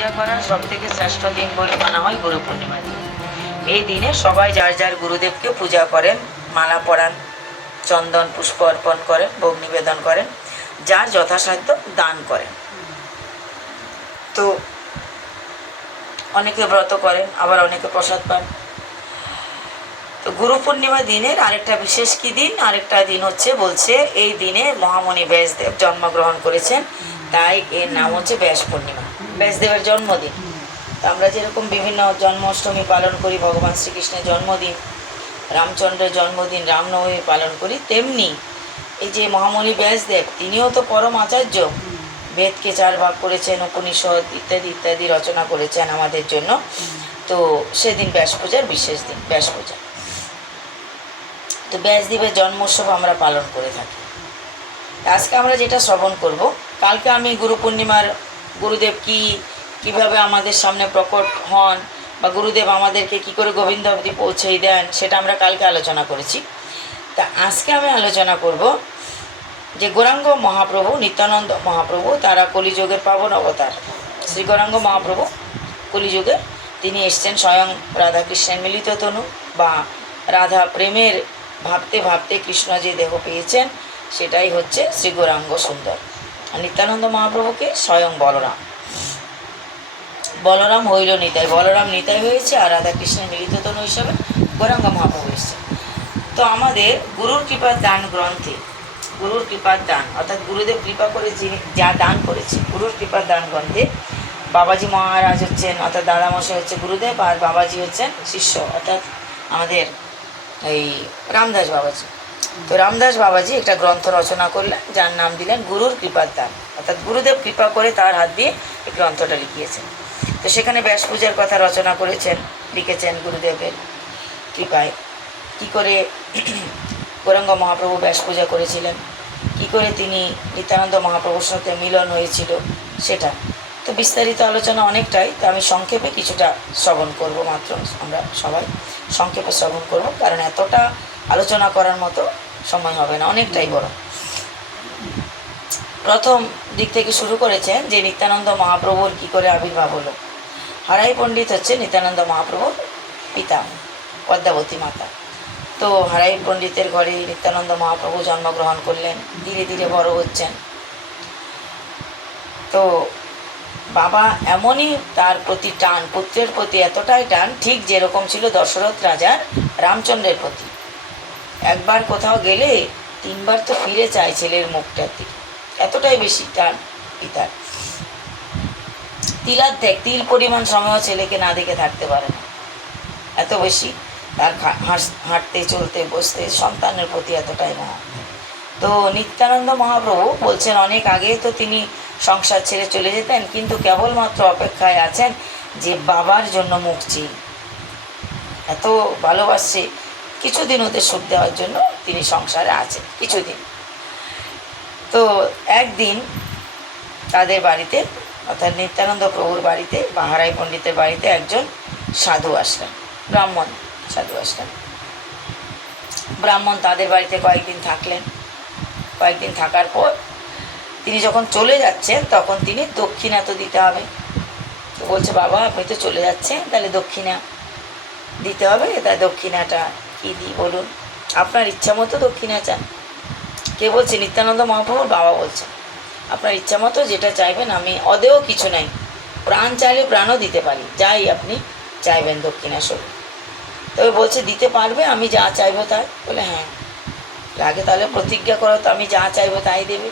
পূজা করার সব থেকে শ্রেষ্ঠ দিন বলে মানা হয় গুরু পূর্ণিমা দিন। এই দিনে সবাই যার যার গুরুদেবকে পূজা করেন, মালা পরান, চন্দন পুষ্প অর্পণ করেন, ভোগ নিবেদন করেন, যার যথাসাধ্য দান করেন। তো অনেকে ব্রত করেন, আবার অনেকে প্রসাদ পান। তো গুরু পূর্ণিমা দিনের আরেকটা বিশেষ কি দিন, আরেকটা দিন হচ্ছে বলছে এই দিনে মহামণি ব্যাসদেব জন্মগ্রহণ করেছেন, তাই এর নাম হচ্ছে ব্যাস পূর্ণিমা, ব্যাসদেবের জন্মদিন। তো আমরা যেরকম বিভিন্ন জন্মাষ্টমী পালন করি, ভগবান শ্রীকৃষ্ণের জন্মদিন, রামচন্দ্রের জন্মদিন, রামনবমী পালন করি, তেমনি এই যে মহামণি ব্যাসদেব তিনিও তো পরম আচার্য, বেদকে 4 ভাগ করেছেন, উপনিষদ ইত্যাদি ইত্যাদি রচনা করেছেন আমাদের জন্য। তো সেদিন ব্যাস পূজার বিশেষ দিন, ব্যাস পূজা। তো ব্যাসদেবের জন্মোৎসব আমরা পালন করে থাকি। আজকে আমরা যেটা শ্রবণ করব, কালকে আমি গুরু পূর্ণিমার গুরুদেব কিভাবে আমাদের সামনে প্রকট হন বা গুরুদেব আমাদেরকে কি করে গোবিন্দ অবধি পৌঁছেই দেন, সেটা আমরা কালকে আলোচনা করেছি। তা আজকে আমি আলোচনা করব যে গৌরাঙ্গ মহাপ্রভু, নিত্যানন্দ মহাপ্রভু, তারা কলিযুগের পাবন অবতার। শ্রী গৌরাঙ্গ মহাপ্রভু কলিযুগে তিনি এসছেন স্বয়ং রাধাকৃষ্ণের মিলিত তনু, বা রাধা প্রেমের ভাবতে ভাবতে কৃষ্ণ যে দেহ পেয়েছেন সেটাই হচ্ছে শ্রী গৌরাঙ্গ সুন্দর। আর নিত্যানন্দ মহাপ্রভুকে স্বয়ং বলরাম, বলরাম হইল নিতাই, বলরাম নিতাই হয়েছে, আর রাধাকৃষ্ণের মিলিত তনু হিসাবে গৌরাঙ্গ মহাপ্রভু এসছে। তো আমাদের গুরুর কৃপার দান গ্রন্থে, গুরুর কৃপার দান অর্থাৎ গুরুদেব কৃপা করে যিনি যা দান করেছে, গুরুর কৃপার দান গ্রন্থে বাবাজি মহারাজ হচ্ছেন অর্থাৎ দাদামশাই হচ্ছে গুরুদেব, আর বাবাজি হচ্ছেন শিষ্য অর্থাৎ আমাদের এই রামদাস বাবাজি। তো রামদাস বাবাজি একটা গ্রন্থ রচনা করলেন, যার নাম দিলেন গুরুর কৃপার দান, অর্থাৎ গুরুদেব কৃপা করে তার হাত দিয়ে এই গ্রন্থটা লিখিয়েছেন। তো সেখানে ব্যাস পূজার কথা রচনা করেছেন, লিখেছেন গুরুদেবের কৃপায়, কি করে গৌরাঙ্গ মহাপ্রভু ব্যাস পূজা করেছিলেন, কি করে তিনি নিত্যানন্দ মহাপ্রভুর সাথে মিলন হয়েছিল সেটা। তো বিস্তারিত আলোচনা অনেকটাই, তো আমি সংক্ষেপে কিছুটা শ্রবণ করব মাত্র, আমরা সবাই সংক্ষেপে শ্রবণ করব, কারণ এতটা আলোচনা করার মতো সময় হবে না, অনেকটাই বড়। প্রথম দিক থেকে শুরু করেছেন যে নিত্যানন্দ মহাপ্রভুর কি করে আবির্ভাব হলো। হারাই পণ্ডিত হচ্ছে নিত্যানন্দ মহাপ্রভুর পিতা, পদ্মাবতী মাতা। তো হারাই পণ্ডিতের ঘরে নিত্যানন্দ মহাপ্রভু জন্মগ্রহণ করলেন, ধীরে ধীরে বড় হচ্ছেন। তো বাবা এমনই তার প্রতি টান, পুত্রের প্রতি এতটাই টান, ঠিক যেরকম ছিল দশরথ রাজার রামচন্দ্রের প্রতি। একবার কোথাও গেলে 3 বার তো ফিরে চায় ছেলের মুখটার দিকে, এতটাই বেশি টান পিতার। তিল পরিমাণ সময় ছেলেকে না দেখে থাকতে পারে না, এত বেশি তার হাঁটতে চলতে বসতে সন্তানের প্রতি এতটাই মহা। তো নিত্যানন্দ মহাপ্রভু বলছেন অনেক আগে তো তিনি সংসার ছেড়ে চলে যেতেন, কিন্তু কেবলমাত্র অপেক্ষায় আছেন যে বাবার জন্য মুখ চেয়ে, এত ভালোবাসছে, কিছুদিন ওদের সুখ দেওয়ার জন্য তিনি সংসারে আছেন কিছুদিন। তো একদিন তাদের বাড়িতে অর্থাৎ নিত্যানন্দ প্রভুর বাড়িতে বা হারাই পণ্ডিতের বাড়িতে একজন সাধু আসলেন, ব্রাহ্মণ সাধু আসলেন। ব্রাহ্মণ তাদের বাড়িতে কয়েকদিন থাকলেন। কয়েকদিন থাকার পর তিনি যখন চলে যাচ্ছেন তখন তিনি দক্ষিণা তো দিতে হবে। তো বলছে বাবা আপনি তো চলে যাচ্ছেন, তাহলে দক্ষিণা দিতে হবে, তা দক্ষিণাটা কী দিই বলুন, আপনার ইচ্ছা মতো দক্ষিণা চান। কে বলছে? নিত্যানন্দ মহাপ্রভুর বাবা বলছে আপনার ইচ্ছা মতো যেটা চাইবেন, আমি অদেও কিছু নাই, প্রাণ চাইলে প্রাণও দিতে পারি, যাই আপনি চাইবেন দক্ষিণা স্বরূপ। তবে বলছে দিতে পারবে, আমি যা চাইবো তাই? বলে হ্যাঁ। আগে তাহলে প্রতিজ্ঞা করো তো আমি যা চাইবো তাই দেবে।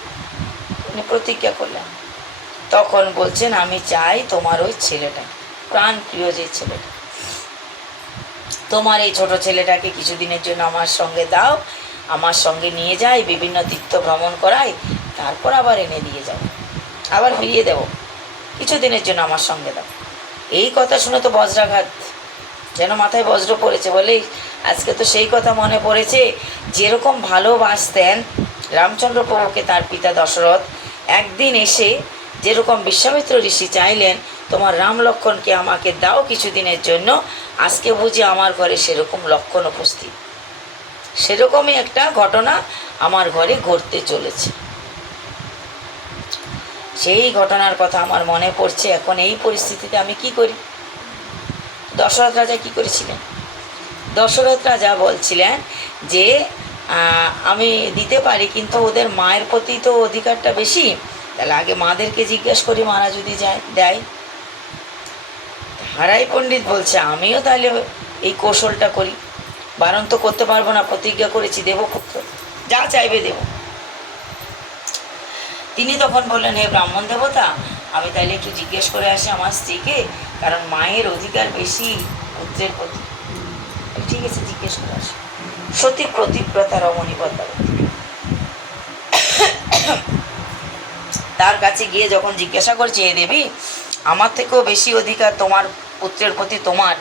উনি প্রতিজ্ঞা করলেন। তখন বলছেন আমি চাই তোমার ওই ছেলেটা, প্রাণ প্রিয় যে ছেলেটা, তোমার এই ছোট ছেলেটাকে কিছুদিনের জন্য আমার সঙ্গে দাও, আমার সঙ্গে নিয়ে যাই, বিভিন্ন তীর্থ ভ্রমণ করাই, তারপর আবার এনে দিয়ে যাও, আবার ফিরিয়ে দেবো, কিছুদিনের জন্য আমার সঙ্গে দাও। এই কথা শুনে তো বজ্রাঘাত, যেন মাথায় বজ্র পড়েছে। বলেই আজকে তো সেই কথা মনে পড়েছে, যেরকম ভালোবাসতেন রামচন্দ্র প্রভুকে তার পিতা দশরথ, একদিন এসে যেরকম বিশ্বামিত্র ঋষি চাইলেন তোমার রাম লক্ষ্মণকে আমাকে দাও কিছুদিনের জন্য, আজকে বুঝি আমার ঘরে সেরকম লক্ষণ উপস্থিত। সেরকমই একটা ঘটনা আমার ঘরে ঘটতে চলেছে। সেই ঘটনার কথা আমার মনে পড়ছে। এখন এই পরিস্থিতিতে আমি কি করি? দশরথ রাজা কি করেছিলেন? দশরথ রাজা বলছিলেন যে আমি দিতে পারি, কিন্তু ওদের মায়ের প্রতি তো অধিকারটা বেশি, তাহলে আগে মাদেরকে জিজ্ঞেস করি, মারা যদি যায় দেয়। হারাই পণ্ডিত বলছে আমিও তাহলে এই কৌশলটা করি, বারণ তো করতে পারবো না, প্রতিজ্ঞা করেছি দেব পুত্র, যা চাইবে দেব। তিনি তখন বললেন, হে ব্রাহ্মণ দেবতা, আমি তাহলে একটু জিজ্ঞেস করে আসি আমার স্ত্রীকে, কারণ মায়ের অধিকার বেশি পুত্রের প্রতি। ঠিক আছে, জিজ্ঞেস করে আসি। সতী প্রতিব্রতা রমণী পদ্মাবতী তার কাছে গিয়ে যখন জিজ্ঞাসা করছে, এ দেবী, আমার থেকেও বেশি অধিকার তোমার পুত্রের প্রতি তোমার,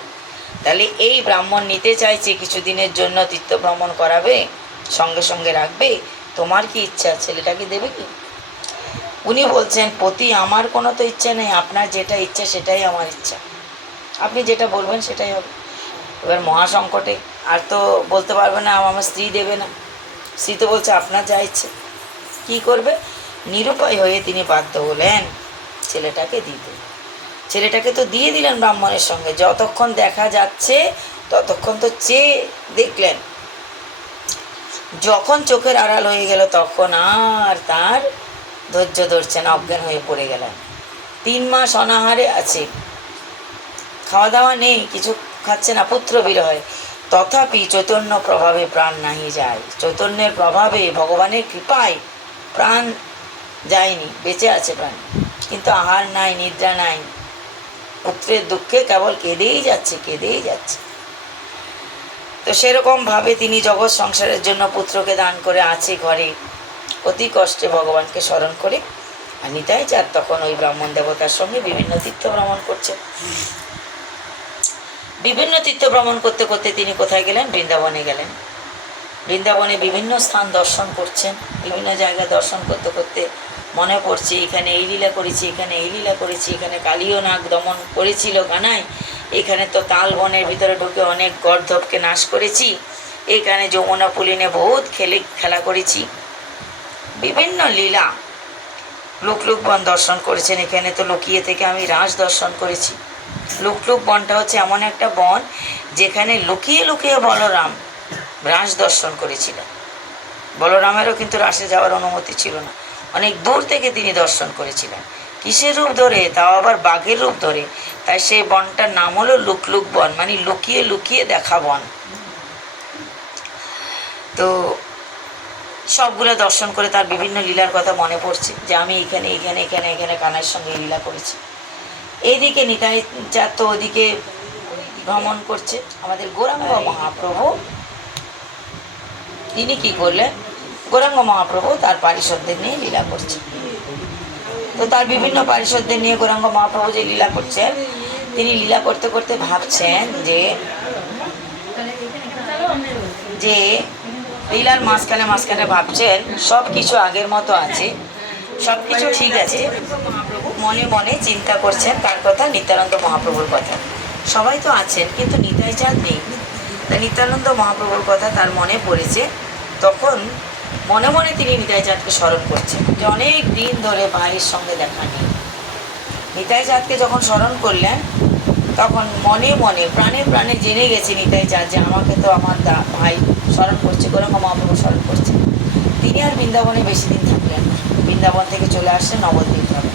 তাহলে এই ব্রাহ্মণ নিতে চাইছে কিছুদিনের জন্য তীর্থ ভ্রমণ করাবে, সঙ্গে সঙ্গে রাখবে, তোমার কি ইচ্ছা, ছেলেটাকে দেবে কি? উনি বলছেন, পতি আমার কোনো তো ইচ্ছা নেই, আপনার যেটা ইচ্ছা সেটাই আমার ইচ্ছা, আপনি যেটা বলবেন সেটাই হবে। এবার মহাসংকটে আর তো বলতে পারবে না আমার স্ত্রী দেবে না, স্ত্রী তো বলছে আপনার যা ইচ্ছে। কী করবে? নিরুপায় হয়ে তিনি বাধ্য হলেন ছেলেটাকে দিতে। ছেলেটাকে তো দিয়ে দিলেন ব্রাহ্মণের সঙ্গে। যতক্ষণ দেখা যাচ্ছে ততক্ষণ তো চেয়ে দেখলেন, যখন চোখের আড়াল হয়ে গেল তখন আর তার ধৈর্য ধরছে না, অজ্ঞান হয়ে পড়ে গেলেন। 3 মাস অনাহারে আছে, খাওয়া দাওয়া নেই, কিছু খাচ্ছে না, পুত্র বিরহে। তথাপি চৈতন্য প্রভাবে প্রাণ নাহি যায়, চৈতন্যের প্রভাবে ভগবানের কৃপায় প্রাণ যায়নি, বেঁচে আছে প্রাণ, কিন্তু আহার নাই, নিদ্রা নাই, পুত্রের দুঃখে কেবল কেঁদেই যাচ্ছে, কেঁদেই যাচ্ছে। তো সেরকমভাবে তিনি জগৎ সংসারের জন্য পুত্রকে দান করে আছে ঘরে, অতি কষ্টে ভগবানকে স্মরণ করে। আর নিতাই চাঁদ তখন ওই ব্রাহ্মণ দেবতার সঙ্গে বিভিন্ন তীর্থ ভ্রমণ করছেন। বিভিন্ন তীর্থ ভ্রমণ করতে করতে তিনি কোথায় গেলেন? বৃন্দাবনে গেলেন। বৃন্দাবনে বিভিন্ন স্থান দর্শন করছেন। বিভিন্ন জায়গায় দর্শন করতে করতে মনে পড়ছে, এখানে এই লীলা করেছি, এখানে এই লীলা করেছি, এখানে কালীয় নাগ দমন করেছিল কানাই, এখানে তো তাল বনের ভিতরে ঢুকে অনেক গর্ধবকে নাশ করেছি, এখানে যমুনা পুলিনে বহুত খেলা করেছি। বিভিন্ন লীলা। লুকলুক বন দর্শন করেছেন, এখানে তো লুকিয়ে থেকে আমি রাস দর্শন করেছি। লুকলুক বনটা হচ্ছে এমন একটা বন যেখানে লুকিয়ে লুকিয়ে বলরাম রাস দর্শন করেছিলেন। বলরামেরও কিন্তু রাসে যাওয়ার অনুমতি ছিল না, অনেক দূর থেকে তিনি দর্শন করেছিলেন। কিসের রূপ ধরে? তাও আবার বাঘের রূপ ধরে। তাই সেই বনটার নাম হলো লুকলুক বন, মানে লুকিয়ে লুকিয়ে দেখা বন। তো সবগুলো দর্শন করে তার বিভিন্ন লীলার কথা মনে পড়ছে, যে আমি এখানে এখানে এখানে এখানে কানাইয়ের সঙ্গে লীলা করেছি। এইদিকে নিতাই চাঁদ তো ওদিকে ভ্রমণ করছে। আমাদের গৌরাঙ্গ মহাপ্রভু তিনি কি করলেন? গৌরাঙ্গ মহাপ্রভু তার পারিষদদের নিয়ে লীলা করছে। তো তার বিভিন্ন পারিষদদের নিয়ে গৌরাঙ্গ মহাপ্রভু যে লীলা করছেন, তিনি লীলা করতে করতে ভাবছেন যে লীলার মাঝখানে মাঝখানে ভাবছেন সব কিছু আগের মতো আছে, সব কিছু ঠিক আছে। মনে মনে চিন্তা করছেন তার কথা, নিত্যানন্দ মহাপ্রভুর কথা। সবাই তো আছেন, কিন্তু নিতাই চাঁদ নেই। তাই নিত্যানন্দ মহাপ্রভুর কথা তার মনে পড়েছে। তখন মনে মনে তিনি নিতাই চাঁদকে স্মরণ করছেন, যে অনেক দিন ধরে ভাইয়ের সঙ্গে দেখা নেই। নিতাই চাঁদকে যখন স্মরণ করলেন, তখন মনে মনে প্রাণে প্রাণে জেনে গেছে নিতাই চাঁদ যে আমাকে তো আমার ভাই স্মরণ করছে, গৌরাঙ্গ মহাপ্রভু স্মরণ করছে। তিনি আর বৃন্দাবনে বেশি দিন থাকলেন না। বৃন্দাবন থেকে চলে আসলেন নবদ্বীপ ধামে।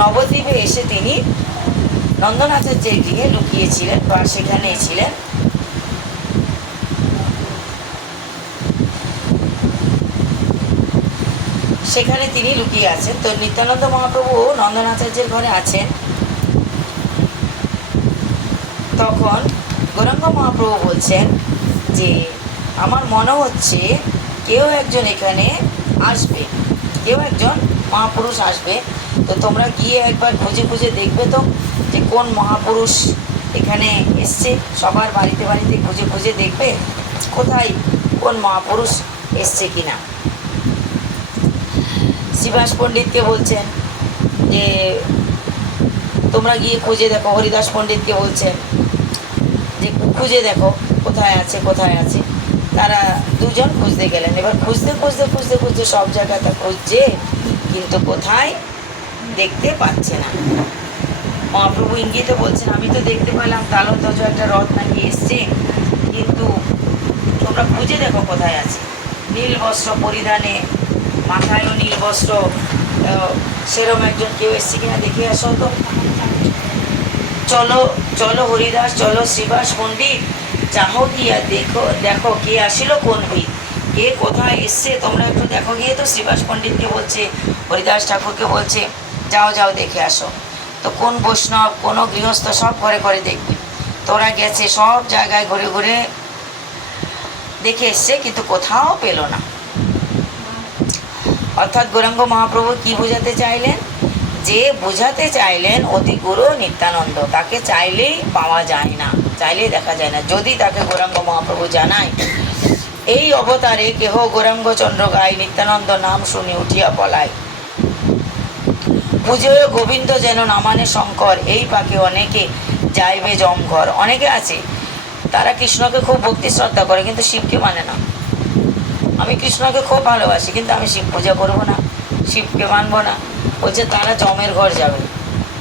নবদ্বীপে এসে তিনি নন্দনাচার্যের গৃহে লুকিয়েছিলেন বা সেখানেই ছিলেন। সেখানে তিনি লুকিয়ে আছেন। তো নিত্যানন্দ মহাপ্রভু নন্দনাচার্যের ঘরে আছেন। তখন গৌরাঙ্গ মহাপ্রভু বলছেন যে আমার মনে হচ্ছে কেউ একজন এখানে আসবে, কেউ একজন মহাপুরুষ আসবে। তো তোমরা গিয়ে একবার খুঁজে খুঁজে দেখবে তো যে কোন মহাপুরুষ এখানে এসছে। সবার বাড়িতে বাড়িতে খুঁজে খুঁজে দেখবে কোথায় কোন মহাপুরুষ এসছে কিনা। শ্রীবাস পণ্ডিতকে বলছেন যে তোমরা গিয়ে খুঁজে দেখো। হরিদাস পণ্ডিতকে বলছেন যে খুঁজে দেখো কোথায় আছে কোথায় আছে। তারা দুজন খুঁজতে গেলেন। এবার খুঁজতে খুঁজতে খুঁজতে খুঁজতে সব জায়গাটা খুঁজছে, কিন্তু কোথায় দেখতে পাচ্ছে না। মহাপ্রভু ইঙ্গিতে বলছেন, আমি তো দেখতে পেলাম তালধ্বজ একটা রথ নাকি এসছে, কিন্তু তোমরা খুঁজে দেখো কোথায় আছে। নীল বস্ত্র পরিধানে, মাথায়ও নীল বস্ত্র, সেরম একজন কেউ এসছে কিনা দেখে আসো তো। চলো চলো হরিদাস, চলো শ্রীবাস পণ্ডিত, যাহো গিয়া দেখো দেখো কে আসিল কোন ভিত, কে কোথায় এসছে তোমরা একটু দেখো গিয়ে। তো শ্রীবাস পণ্ডিতকে বলছে, হরিদাস ঠাকুরকে বলছে, যাও যাও দেখে আসো। তো কোন বৈষ্ণব, কোনো গৃহস্থ সব ঘরে ঘরে দেখবে। তোরা গেছে সব জায়গায় ঘুরে ঘুরে দেখে এসছে, কিন্তু কোথাও পেল না। অর্থাৎ গৌরাঙ্গ মহাপ্রভু কি বোঝাতে চাইলেন? যে বোঝাতে চাইলেন অতি গুরু নিত্যানন্দ, তাকে চাইলেই পাওয়া যায় না, চাইলেই দেখা যায় না। যদি তাকে গৌরাঙ্গ মহাপ্রভু জানায়, এই অবতারে কেহ গৌরাঙ্গ চন্দ্র গায়, নিত্যানন্দ নাম শুনি উঠিয়া পলায়, পুজোয় গোবিন্দ যেন নামানে শঙ্কর, এই পাকে অনেকে যাইবে জমঘর। অনেকে আছে তারা কৃষ্ণকে খুব ভক্তি শ্রদ্ধা করে, কিন্তু শিবকে মানে না। আমি কৃষ্ণকে খুব ভালোবাসি, কিন্তু আমি শিব পূজা করবো না, শিবকে মানবো না। বলছে তারা জমের ঘর যাবে,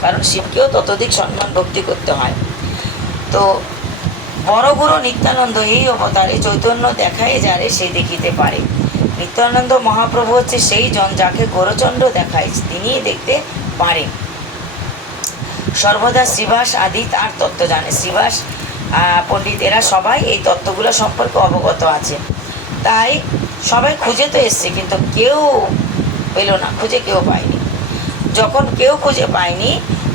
কারণ শিবকেও ততোধিক সম্মান ভক্তি করতে হয়। তো বড় গুরু নিত্যানন্দ এই অবতারে চৈতন্য দেখায় যারে সে দেখিতে পারে। নিত্যানন্দ মহাপ্রভু হচ্ছে সেই জন যাকে গৌরচন্দ্র দেখায় তিনিই দেখতে পারেন। সর্বদা শ্রীবাস আদি তার তত্ত্ব জানে। শ্রীবাস পণ্ডিত এরা সবাই এই তত্ত্বগুলো সম্পর্কে অবগত আছে। তাই সবাই খুঁজে তো এসছে, কিন্তু কেউ পেল না, খুঁজে কেউ পায়নি। যখন কেউ খুঁজে পায়নি,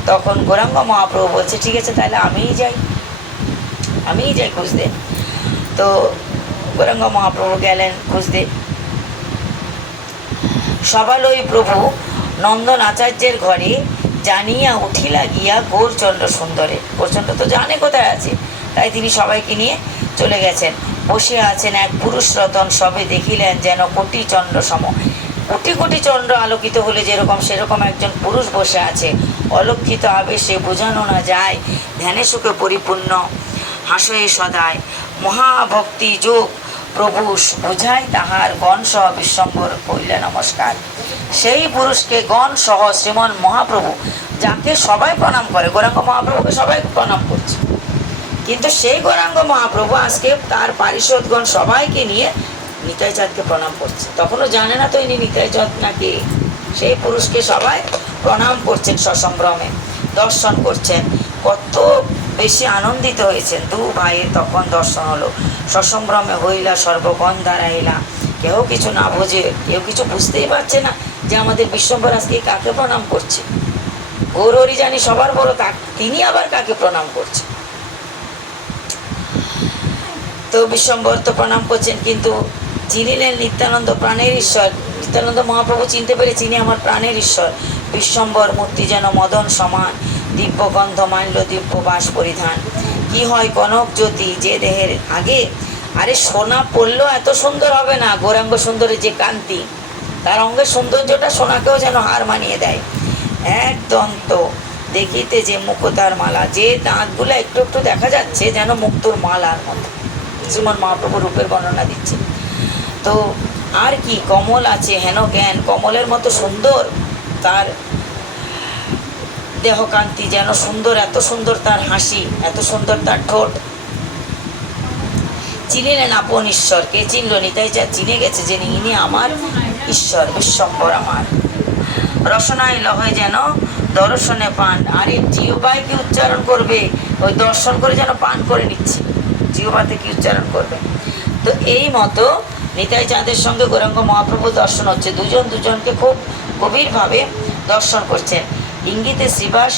তখন গৌরাঙ্গ মহাপ্রভু বলছে, ঠিক আছে তাহলে আমিই যাই খুঁজতে। তো গৌরাঙ্গ মহাপ্রভু গেলেন খুঁজতে। সবালই প্রভু নন্দন আচার্যের ঘরে জানিয়া উঠিলা গিয়া গৌরচন্দ্র সুন্দরে। গৌরচন্দ্র তো জানে কোথায় আছে, তাই তিনি সবাইকে নিয়ে চলে গেছেন। বসে আছেন এক পুরুষ রতন, সবে দেখিলেন যেন কোটি চন্দ্র সম। কোটি কোটি চন্দ্র আলোকিত হলে যেরকম, সেরকম একজন পুরুষ বসে আছে। অলক্ষিত আবেশে বোঝানো না যায়, ধ্যানে সুখে পরিপূর্ণ হাসয়ে সদায়। মহাভক্তি যোগ প্রভু বুঝায় তাহার গণ সহ বিশ্বম্বর কইলে নমস্কার। সেই পুরুষকে গণ সহ শ্রীমন মহাপ্রভু, যাকে সবাই প্রণাম করে, গৌরাঙ্গ মহাপ্রভুকে সবাই প্রণাম করছে, কিন্তু সেই গৌরাঙ্গ মহাপ্রভু আজকে তার পারিষদগণ সবাইকে নিয়ে নিতাই চাঁদকে প্রণাম করছে। তখনও জানে না তো ইনি নিতাই চাঁদ নাকি। সেই পুরুষকে সবাই প্রণাম করছেন, সসম্ভ্রমে দর্শন করছেন। কত বেশি আনন্দিত হয়েছেন দু ভাইয়ের তখন দর্শন হলো। সসম্ভ্রমে হইলা সর্বগণ দাঁড়াইলা। কেউ কিছু না বোঝে, কেউ কিছু বুঝতেই পারছে না যে আমাদের বিশ্বম্বর আজকে কাকে প্রণাম করছে। গৌরহরি জানি সবার বড়, তিনি আবার কাকে প্রণাম করছে। তো বিশ্বম্বর তো প্রণাম করছেন, কিন্তু চিনিলেন নিত্যানন্দ প্রাণের ঈশ্বর। নিত্যানন্দ মহাপ্রভু চিনতে পেরে চিনি আমার প্রাণের ঈশ্বর। বিশ্বম্বর মূর্তি যেন মদন সমান, দিব্য গন্ধ মাল্য দিব্য বাস পরিধান। কি হয় কনক জ্যোতি যে দেহের আগে। আরে সোনা পড়লেও এত সুন্দর হবে না, গৌরাঙ্গ সুন্দরের যে কান্তি, তার অঙ্গের সৌন্দর্যটা সোনাকেও যেন হার মানিয়ে দেয়। এক দন্ত দেখিতে যে মুক্তার মালা, যে দাঁতগুলো একটু একটু দেখা যাচ্ছে যেন মুক্তোর মালার মতো। শ্রীমন মহাপ্রভু রূপের বর্ণনা দিচ্ছে। তো আর কি কমল আছে হেন জ্ঞান, কমলের মতো সুন্দর তার দেহকান্তি, যেন সুন্দর, এত সুন্দর তার হাসি, এত সুন্দর তার ঠোঁট। চিনিলেন আপন ঈশ্বর। কে চিনল? নিতাই চাঁদ চিনে গেছে যে ইনি আমার ঈশ্বর, বিশ্বম্বর আমার। রসনায় লহে যেন দর্শনে পান। আরে জিহ্বায় কি উচ্চারণ করবে, ওই দর্শন করে যেন পান করে নিচ্ছে, জিহ্বাতে কি উচ্চারণ করবে। তো এই মতো নিতাই চাঁদের সঙ্গে গৌরাঙ্গ মহাপ্রভু দর্শন হচ্ছে। দুজন দুজনকে খুব গভীরভাবে দর্শন করছেন। ইঙ্গিতে শ্রীবাস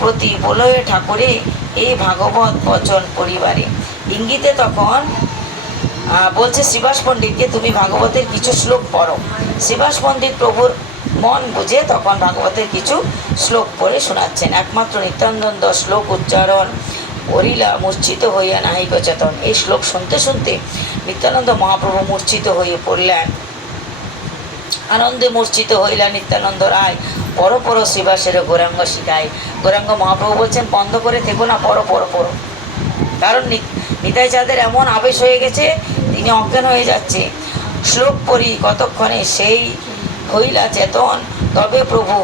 প্রতি বলয়ে ঠাকুরে এই ভাগবত বচন পরিবারে। ইঙ্গিতে তখন বলছে শ্রীবাস পণ্ডিতকে, তুমি ভাগবতের কিছু শ্লোক পড়ো। শ্রীবাস পণ্ডিত প্রভুর মন বুঝে তখন ভাগবতের কিছু শ্লোক পড়ে শোনাচ্ছেন। একমাত্র নিত্যানন্দ শ্লোক উচ্চারণ করিলা মূর্ছিত হইয়া নাহিক চেতন। এই শ্লোক শুনতে শুনতে নিত্যানন্দ মহাপ্রভু মূর্ছিত হয়ে পড়লেন। আনন্দে মূর্ছিত হইলা নিত্যানন্দ রায়। পর পর শ্রীবাসের গৌরাঙ্গ শিখায়। গৌরাঙ্গ মহাপ্রভু বলছেন, বন্ধ করে থেকো না, পড়ো পড়ো পড়ো। কারণ নিতাই চাঁদের এমন আবেশ হয়ে গেছে, তিনি অজ্ঞান হয়ে যাচ্ছে। শ্লোক পড়ি কতক্ষণে সেই হইলা চেতন, তবে প্রভু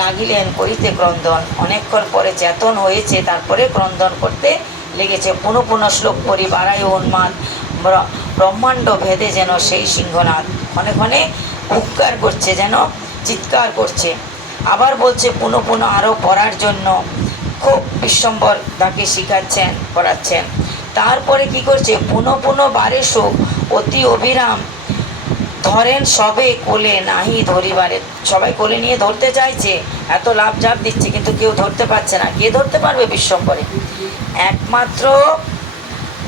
লাগিলেন করিতে ক্রন্দন। অনেকক্ষণ পরে চেতন হয়েছে, তারপরে ক্রন্দন করতে লেগেছে। পুনঃ পুনঃ শ্লোক পরি বাড়ায় উন্মাদ, ব্রহ্মাণ্ড ভেদে যেন সেই সিংহনাথ। ক্ষণে ক্ষণে হুঙ্কার করছে, যেন চিৎকার করছে। আবার বলছে পুনঃ পুনঃ আরও পড়ার জন্য। খুব বিশ্বম্বর তাকে শিখাচ্ছেন, পড়াচ্ছেন। তারপরে কি করছে, পুনঃ পুনঃ বারে শোক অতি অবিরাম ধরেন সবে কোলে নাহি ধরিবারে। সবাই কোলে নিয়ে ধরতে চাইছে, এত লাভ ঝাপ দিচ্ছে, কিন্তু কেউ ধরতে পারছে না। কে ধরতে পারবে বিশ্বম্বরে? একমাত্র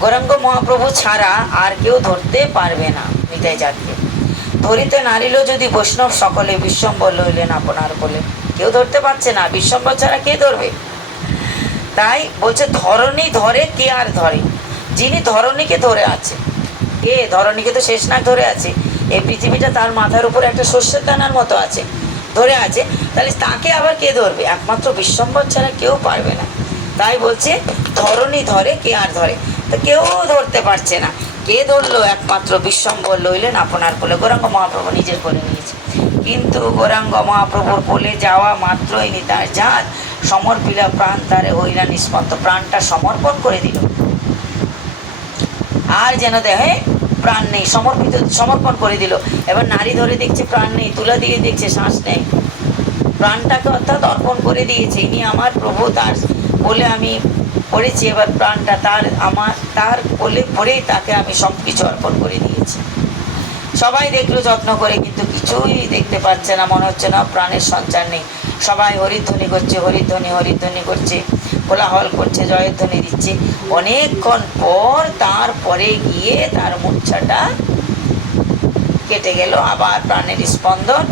গৌরাঙ্গ মহাপ্রভু ছাড়া আর কেউ ধরতে পারবে না নিতাই জাতকে। ধরিতে নারিল যদি বৈষ্ণব সকলে, বিশ্বম্বর লইলেন আপনার কোলে। কেউ ধরতে পারছে না, বিশ্বম্বর ছাড়া কে ধরবে? তাই বলছে ধরণী ধরে, কে আর ধরে? যিনি ধরণীকে ধরে আছে, কে? ধরণীকে তো শেষনাগ ধরে আছে। এই পৃথিবীটা তার মাথার উপর একটা শস্যের দানার মতো আছে, ধরে আছে। তাহলে তাকে আবার কে ধরবে? একমাত্র বিশ্বম্বর ছাড়া কেউ পারবে না। তাই বলছে ধরণী ধরে, কে আর ধরে? তো কেউ ধরতে পারছে না। কে ধরলো? একমাত্র বিশ্বম্বর লইলেন আপনার কোলে। গৌরাঙ্গ মহাপ্রভু নিজের কোলে নিয়েছে। কিন্তু গৌরাঙ্গ মহাপ্রভুর কোলে যাওয়া মাত্রই নিতাই জাত সমর্পিলা প্রাণ তারে হইলা নিষ্পন্ত। প্রাণটা সমর্পণ করে দিল, আর যেন দেহে প্রাণ নেই, সমর্পণ করে দিল। এবার নারী ধরে দেখছে প্রাণ নেই, তুলা দিয়ে দেখছে শ্বাস নেই। প্রাণটাকে অর্থাৎ অর্পণ করে দিয়েছে। ইনি আমার প্রভু, তার বলে আমি পড়েছি, এবার প্রাণটা তার কোলে পড়েই তাকে আমি সব কিছু অর্পণ করে দিয়েছি। সবাই দেখলো যত্ন করে, কিন্তু কিছুই দেখতে পাচ্ছে না, মনে হচ্ছে না প্রাণের সঞ্চার নেই। সবাই হরিধ্বনি করছে, হরিধ্বনি করছে, কোলাহল করছে, জয়ধ্বনি দিচ্ছে। অনেকক্ষণ পর তারপরে গিয়ে তার মূর্ছাটা কেটে গেল, আবার প্রাণের স্পন্দন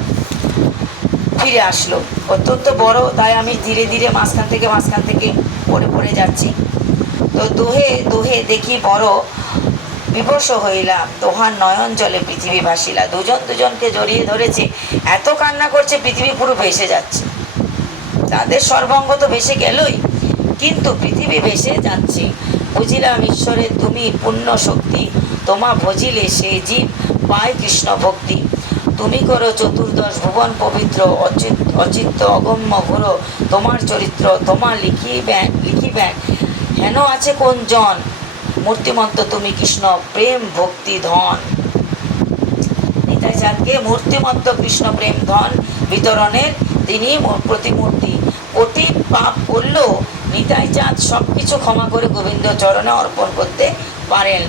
ফিরে আসলো। অত্যন্ত বড়, তাই আমি ধীরে ধীরে মাঝখান থেকে পড়ে যাচ্ছি। তো দুহে দেখি বড় বিবশ হইলাম, তোহার নয়ন জলে পৃথিবী ভাসিলা। দুজনকে জড়িয়ে ধরেছে, এত কান্না করছে, পৃথিবী পুরো ভেসে যাচ্ছে। তাদের সর্বঙ্গ তো ভেসে গেলই, কিন্তু পৃথিবী ভেসে যাচ্ছে। বুঝিলাম ঈশ্বরের তুমি পূর্ণ শক্তি, তোমা ভজিলে সে জীব পায় কৃষ্ণ ভক্তি। তুমি করো চতুর্দশ ভুবন পবিত্র, অচিত্ত অগম্য ঘোর তোমার চরিত্র। তোমার লিখিবেন হেন আছে কোন জন, মূর্তিমন্ত তুমি কৃষ্ণ প্রেম ভক্তি ধন। নিতাই চাঁদকে মূর্তিমন্ত কৃষ্ণ প্রেম ধন বিতরণের তিনি প্রতিমূর্তি। কোটি পাপ করলেও নিতাই চাঁদ সব কিছু ক্ষমা করে গোবিন্দ চরণে অর্পণ করতে পারেন।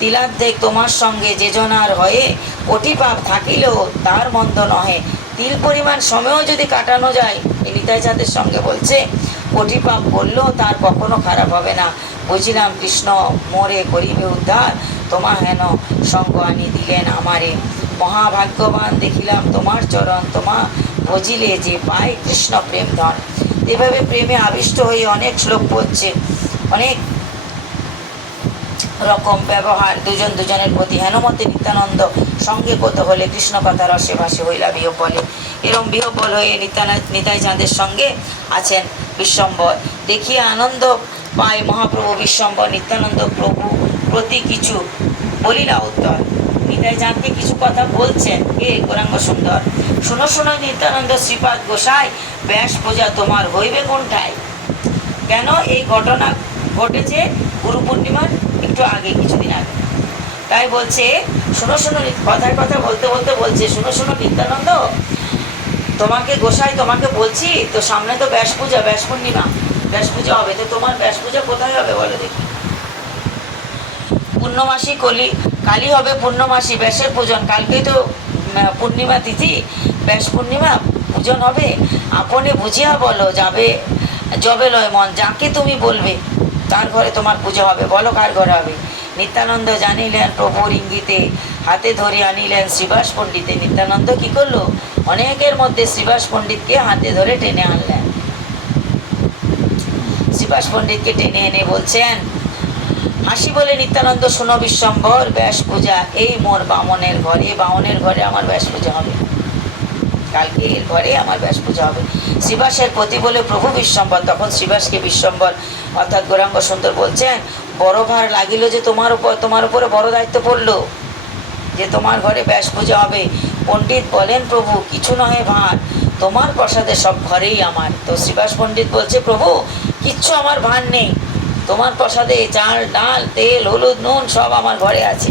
তিলার্ধে তোমার সঙ্গে যে জনার হয়ে কোটি পাপ থাকিলেও তার মন্দ নহে। তিল পরিমাণ সময়ও যদি কাটানো যায়, এই নিতাই চাঁদের সঙ্গে বলছে, কোটি পাপ করলেও তার কখনো খারাপ হবে না। বুঝিলাম কৃষ্ণ মোরে করিবে উদ্ধার, তোমা হেন সঙ্গ আনি দিলেন আমারে। মহাভাগ্যবান দেখিলাম তোমার চরণ, তোমা ভজিলে যে পায় কৃষ্ণ প্রেম ধন। এভাবে প্রেমে আবিষ্ট হয়ে অনেক শ্লোক পড়ছে, অনেক রকম ব্যবহার দুজনের প্রতি। হেনমতে নিত্যানন্দ সঙ্গে কত হলে কৃষ্ণ কথা রসে ভাসে হইলা বিহব বলে। এরম বিহব বল হয়ে নিতাই চাঁদের সঙ্গে আছেন বিশ্বম্বর। দেখিয়া আনন্দ পায় মহাপ্রভু বিশ্বম্বর। নিত্যানন্দ প্রভু প্রতি কিছু বলিলা উত্তর। নিতাই চাঁদকে কিছু কথা বলছেন, কে? গৌরাঙ্গ সুন্দর। শুনো নিত্যানন্দ শ্রীপাদ গোসাই, ব্যাস পূজা তোমার হইবে কোনটায়? কেন এই ঘটনা ঘটেছে গুরু পূর্ণিমার একটু আগে, কিছুদিন আগে। তাই বলছে শোনো কথা বলতে বলছে, শোনো নিত্যানন্দ, তোমাকে গোসাই তোমাকে বলছি তো, সামনে তো ব্যাস পূর্ণিমা, ব্যাস পূজা হবে। তো তোমার ব্যাস পূজা কোথায় হবে বলো দেখি? পূর্ণমাসী কালী হবে পূর্ণমাসী, ব্যাসের পূজন। কালকেই তো পূর্ণিমা তিথি, ব্যাস পূর্ণিমা পূজন হবে। আপনি বুঝিয়া বলো, যবে লয় মন, যাকে তুমি বলবে তার ঘরে তোমার পুজো হবে। বলো কার ঘরে হবে? নিত্যানন্দ জানিলেন প্রভুর ইঙ্গিতে, হাতে ধরে আনিলেন শ্রীবাস পণ্ডিতে। নিত্যানন্দ কি করলো? অনেকের মধ্যে শ্রীবাস পণ্ডিতকে হাতে ধরে টেনে আনলেন। শ্রীবাস পণ্ডিতকে টেনে এনে বলছেন, হাসি বলে নিত্যানন্দ, শুনো বিশ্বম্বর, ব্যাস পূজা এই মোর বামনের ঘরে আমার ব্যাস পূজা হবে। কালকে এর ঘরে আমার ব্যাস পূজা হবে। শ্রীবাসের প্রতি বলে প্রভু বিশ্বম্বর। তখন শ্রীবাসকে বিশ্বম্বর অর্থাৎ গৌরাঙ্গ সুন্দর বলছেন, বড় ভার লাগিল যে তোমার উপরে বড় দায়িত্ব পড়লো, যে তোমার ঘরে ব্যাস পূজা হবে। পণ্ডিত বলেন, প্রভু কিছু নহে ভার, তোমার প্রসাদে সব ঘরেই আমার। তো শ্রীবাস পণ্ডিত বলছে, প্রভু কিচ্ছু আমার ভার নেই, তোমার প্রসাদে চাল ডাল তেল হলুদ নুন সব আমার ঘরে আছে,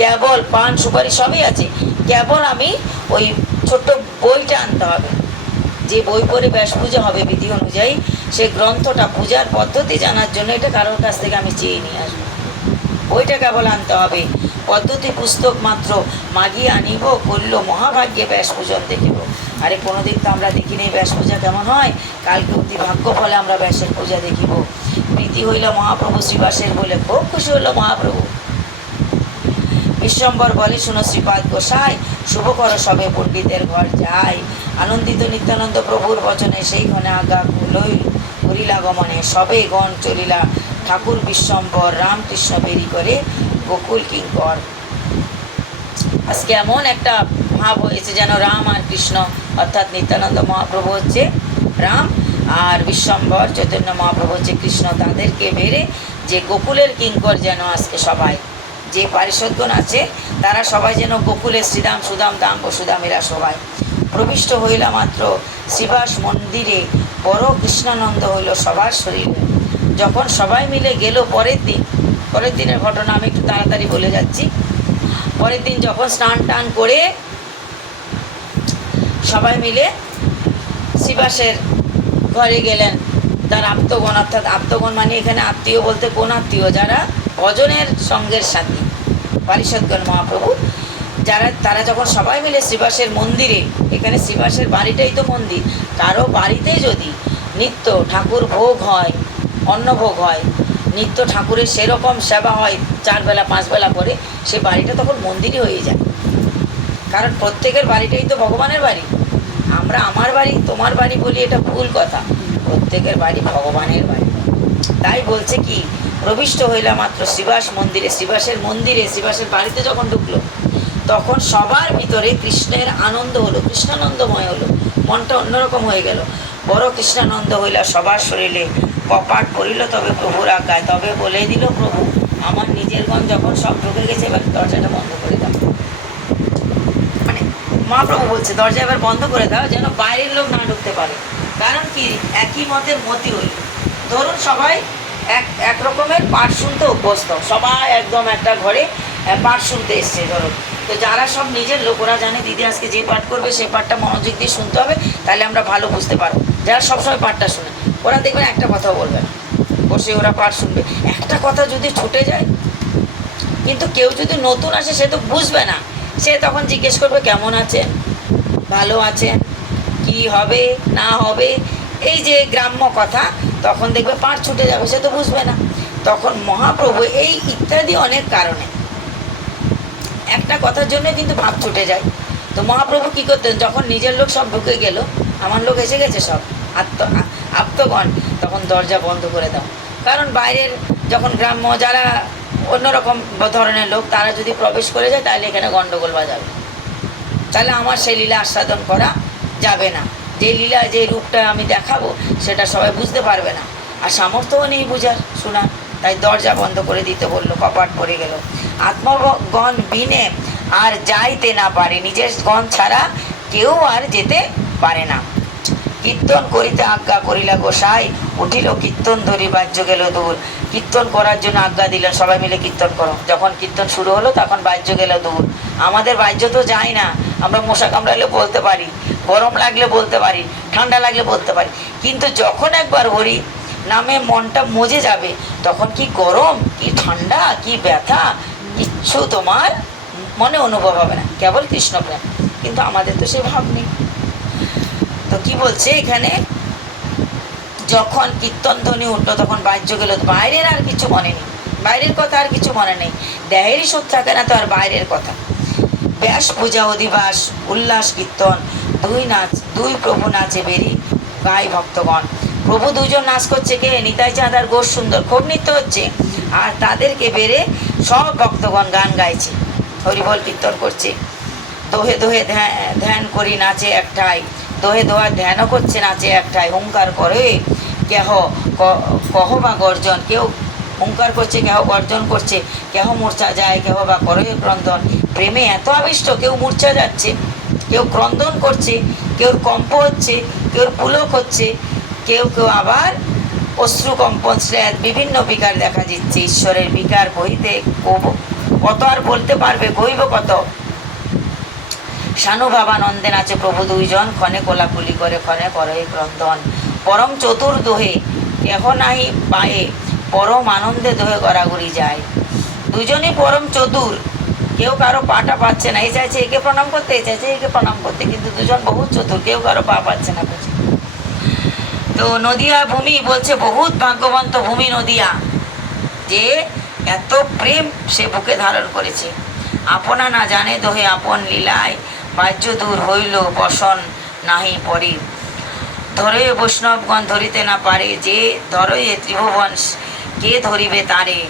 কেবল পান সুপারি সবই আছে, কেবল আমি ওই ছোট্ট বইটা আনতে হবে, যে বই পড়ে ব্যাস পূজা হবে বিধি অনুযায়ী, সেই গ্রন্থটা পূজার পদ্ধতি জানার জন্য এটা কারোর কাছ থেকে আমি চেয়ে নিয়ে আসবো, বইটা কেবল আনতে হবে, পদ্ধতি পুস্তক মাত্র মাগিয়ে আনিব, করল মহাভাগ্যে ব্যাস পূজন দেখিব। আরে কোনো দিক তো আমরা দেখি নেই ব্যাস পূজা কেমন হয়, কালকে অতি ভাগ্য ফলে আমরা ব্যাসের পূজা দেখিব। প্রীতি হইল মহাপ্রভু শ্রীবাসের বলে খুব খুশি হইল মহাপ্রভু। বিশ্বম্বর বলে, শুনো শ্রীপাদ গোসাই, শুভ কর সবে পণ্ডিতের ঘর যায়। আনন্দিত নিত্যানন্দ প্রভুর বচনে সেই ঘনে আজ্ঞা করিলা গমনে, সবে গণ চলিলা ঠাকুর বিশ্বম্বর, রামকৃষ্ণ বেরি করে গোকুল কিঙ্কর। আজকে এমন একটা ভাব হয়েছে যেন রাম আর কৃষ্ণ, অর্থাৎ নিত্যানন্দ মহাপ্রভু হচ্ছে রাম আর বিশ্বম্বর চৈতন্য মহাপ্রভু হচ্ছে কৃষ্ণ, তাদেরকে বেড়ে যে গোকুলের কিঙ্কর যেন আজকে সবাই, যে পারিষদগণ আছে তারা সবাই যেন গোকুলের শ্রীদাম সুদাম দাম বসুদামেরা সবাই প্রবিষ্ট হইলা মাত্র শ্রীবাস মন্দিরে, বড় কৃষ্ণানন্দ হইল সবার শরীরে। যখন সবাই মিলে গেল পরের দিনের ঘটনা আমি একটু তাড়াতাড়ি বলে যাচ্ছি। পরের দিন যখন স্নান টান করে সবাই মিলে শ্রীবাসের ঘরে গেলেন, তার আপ্তগণ, অর্থাৎ আপ্তগণ মানে এখানে আত্মীয় বলতে কোন আত্মীয়, যারা ভজনের সঙ্গের সাথী পারিষদগণ মহাপ্রভু, যারা তারা যখন সবাই মিলে শ্রীবাসের মন্দিরে, এখানে শ্রীবাসের বাড়িটাই তো মন্দির, কারো বাড়িতে যদি নিত্য ঠাকুর ভোগ হয়, অন্নভোগ হয়, নিত্য ঠাকুরের সেরকম সেবা হয় 4 বেলা 5 বেলা করে, সে বাড়িটা তখন মন্দিরই হয়ে যায়। কারণ প্রত্যেকের বাড়িটাই তো ভগবানের বাড়ি। আমরা আমার বাড়ি তোমার বাড়ি বলি, এটা ভুল কথা, প্রত্যেকের বাড়ি ভগবানের বাড়ি। তাই বলছে কি, প্রবিষ্ট হইলা মাত্র শ্রীবাস মন্দিরে, শ্রীবাসের মন্দিরে, শ্রীবাসের বাড়িতে যখন ঢুকলো তখন সবার ভিতরে কৃষ্ণের আনন্দ হলো, কৃষ্ণানন্দময় হলো, মনটা অন্যরকম হয়ে গেল। বড় কৃষ্ণানন্দ হইলা সবার শরীরে, কপাট পড়িল তবে প্রভুর আজ্ঞায়, তবে বলে দিল প্রভু, আমার নিজের গণ যখন সব ঢুকে গেছে, এবার দরজাটা বন্ধ করে দাও। মানে মহাপ্রভু বলছে দরজা এবার বন্ধ করে দাও, যেন বাইরের লোক না ঢুকতে পারে। কারণ কি, একই মতের মতি হইল। ধরুন সবাই এক রকমের পাঠ শুনতে অভ্যস্ত, সবাই একদম একটা ঘরে পাঠ শুনতে এসছে ধরুন, তো যারা সব নিজের লোক, ওরা জানে দিদি আজকে যে পাঠ করবে সেই পাঠটা মনোযোগ দিয়ে শুনতে হবে, তাহলে আমরা ভালো বুঝতে পারবো। যারা সবসময় পাঠটা শুনে, ওরা দেখবেন একটা কথাও বলবে না, বসে ওরা পাঠ শুনবে। একটা কথা যদি ছুটে যায়, কিন্তু কেউ যদি নতুন আসে সে তো বুঝবে না, সে তখন জিজ্ঞেস করবে কেমন আছেন, ভালো আছেন, কি হবে না হবে, এই যে গ্রাম্য কথা, তখন দেখবে পাঠ ছুটে যাবে, সে তো বুঝবে না। তখন মহাপ্রভু এই ইত্যাদি অনেক কারণে একটা কথার জন্য কিন্তু ভাব ছুটে যায়। তো মহাপ্রভু কী করতেন, যখন নিজের লোক সব ঢুকে গেল, আমার লোক এসে গেছে সব আপ্তগণ, তখন দরজা বন্ধ করে দাও। কারণ বাইরের যখন গ্রাম্য যারা অন্যরকম ধরনের লোক, তারা যদি প্রবেশ করে যায় তাহলে এখানে গণ্ডগোল বাজাবে, তাহলে আমার সেই লীলা আস্বাদন করা যাবে না। যে লীলা যে রূপটা আমি দেখাবো সেটা সবাই বুঝতে পারবে না, আর সামর্থ্যও নেই বুঝার শোনার, তাই দরজা বন্ধ করে দিতে বললো, কপাট পড়ে গেল। আত্মগণ বিনে আর যাইতে না পারে, নিজের গণ ছাড়া কেউ আর যেতে পারে না। কীর্তন করিতে আজ্ঞা করিলা গোসাই, উঠিল কীর্তন ধরি বাহ্য গেল দূর। কীর্তন করার জন্য আজ্ঞা দিলেন, সবাই মিলে কীর্তন করো। যখন কীর্তন শুরু হলো তখন বাহ্য গেল দূর। আমাদের বাহ্য তো যায় না, আমরা মশা কামড়ালে বলতে পারি, গরম লাগলে বলতে পারি, ঠান্ডা লাগলে বলতে পারি, কিন্তু যখন একবার হরি নামে মনটা মজে যাবে, তখন কি গরম, কি ঠান্ডা, কি ব্যথা, কিচ্ছু তোমার মনে অনুভব হবে না, কেবল কৃষ্ণপ্রেম। কিন্তু আমাদের তো সে ভাব নেই। তো কি বলছে এখানে, যখন কীর্তন ধ্বনি উঠলো তখন বাহ্য গেল, বাইরের আর কিছু মনে নেই, বাইরের কথা আর কিছু মনে নেই, দেহেরই শোধ থাকে না তো আর বাইরের কথা। ব্যাস পূজা অধিবাস উল্লাস কীর্তন, দুই প্রভু নাচে বেরি গাই ভক্তগণ। প্রভু দুজন নাচ করছে, কে, নিতাই চাঁদ আর গোষ সুন্দর, খুব নৃত্য হচ্ছে, আর তাদেরকে বেড়ে সব ভক্তগণ গান গাইছে, হরিবল কীর্তন করছে। দোহে দোহে ধ্যান করি নাচে একটাই, দোহে দোয়া ধ্যানও করছে নাচে একটাই। হুঙ্কার করে কেহ কহ বা গর্জন, কেউ হুঙ্কার করছে, কেহ গর্জন করছে, কেহ মূর্ছা যায়, কেহ বা করে ক্রন্দন। প্রেমে এত আবিষ্ট, কেউ মূর্ছা যাচ্ছে, কেউ ক্রন্দন করছে, কেউ কম্প হচ্ছে, কেউ পুলক হচ্ছে, কেউ কেউ আবার অশ্রুকম্পন শ্লেদ বিভিন্ন বিকার দেখা দিচ্ছে। ঈশ্বরের বিকার কহিতে কত আর বলতে পারবে, কহিব কত। সানুভাবানন্দে নাচে প্রভু দুইজন, ক্ষণে কোলাকুলি করে ক্ষণে করে ক্রন্দন। পরম চতুর দোহে কেহ নাহি পায়ে, পরম আনন্দে দোহে গড়াগড়ি যায়। দুজনই পরম চতুর, কেউ কারো পাটা পাচ্ছে না, এই চাইছে একে প্রণাম করতে, এই চাইছে একে প্রণাম করতে, কিন্তু দুজন বহুত চতুর, কেউ কারো পা পাচ্ছে না বুঝি। তো নদিয়া ভূমি বলছে বহুত ভাগ্যবন্ত ভূমি নদিয়া, যে এত প্রেম সে বুকে ধারণ করেছে। আপনা না জানে দোহে আপন লীলায়, বাহ্য দূর হইল বসন নাহি পরে। ধরে বৈষ্ণবগণ ধরিতে না পারে, যে ধরে ত্রিভুবন কে ধরিবে তারে।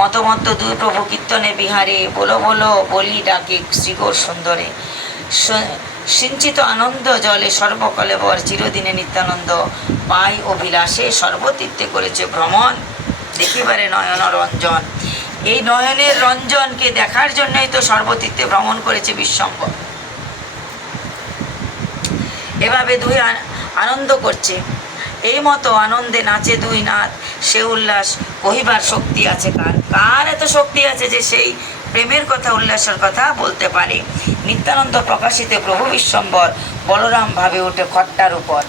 মতমত্ত দুই প্রভু কীর্তনে বিহারে, বলো বলো বলি ডাকে শ্রীগৌর সুন্দরে। সিঞ্চিত আনন্দ জলে সর্বকলে বর, চিরদিনে নিত্যানন্দ পাই অভিলাষে, সর্বতীর্থে করেছে ভ্রমণ, দেখিবারে নয়ন রঞ্জন। এই নয়নের রঞ্জনকে দেখার জন্যই তো সর্বতীর্থে ভ্রমণ করেছে বিশ্বম্বর। এভাবে দুই আনন্দ করছে, এই মতো আনন্দে নাচে দুই নাথ, সে উল্লাস কহিবার শক্তি আছে কার। কার এত শক্তি আছে যে সেই প্রেমের কথা, উল্লাসের কথা বলতে পারে। নিত্যানন্দ প্রকাশিতে প্রভু বিশ্বম্বর, বলরাম ভাবে ওঠে খট্টার উপর।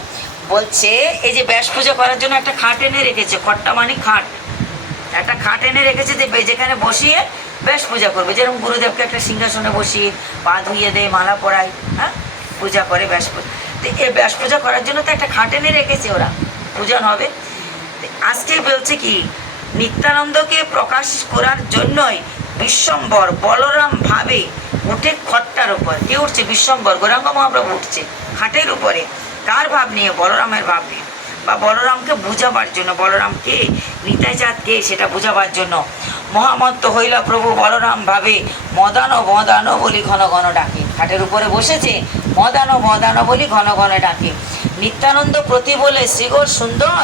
বলছে এই যে ব্যাস পূজা করার জন্য একটা খাট এনে রেখেছে, খট্টা মানে খাট, একটা খাট এনে রেখেছে, যেখানে বসিয়ে ব্যাস পূজা করবে। যেরকম গুরুদেবকে একটা সিংহাসনে বসিয়ে পা ধুইয়ে দেয়, মালা পরায়, হ্যাঁ পূজা করে ব্যাস পূজা। তো এই ব্যাস পূজা করার জন্য তো একটা খাট এনে রেখেছে, ওরা পূজন হবে। আজকে বলছে কি, নিত্যানন্দকে প্রকাশ করার জন্যই বিশ্বম্বর বলরাম ভাবে উঠে খট্টার উপর। কে উঠছে? বিশ্বম্বর, গৌরাঙ্গ মহাপ্রভু উঠছে খাটের উপরে। কার ভাব নিয়ে? বলরামের ভাব নিয়ে, বা বলরামকে বুঝাবার জন্য। বলরামকে, নিতাই চাঁদ কে সেটা বুঝাবার জন্য। মহামত্ত হইলা প্রভু বলরাম ভাবে, মদানো মদানো বলি ঘন ঘন ডাকে। খাটের উপরে বসেছে, মদানো মদানো বলি ঘন ঘন ডাকে। নিত্যানন্দ প্রতি বলে শ্রীগৌর সুন্দর,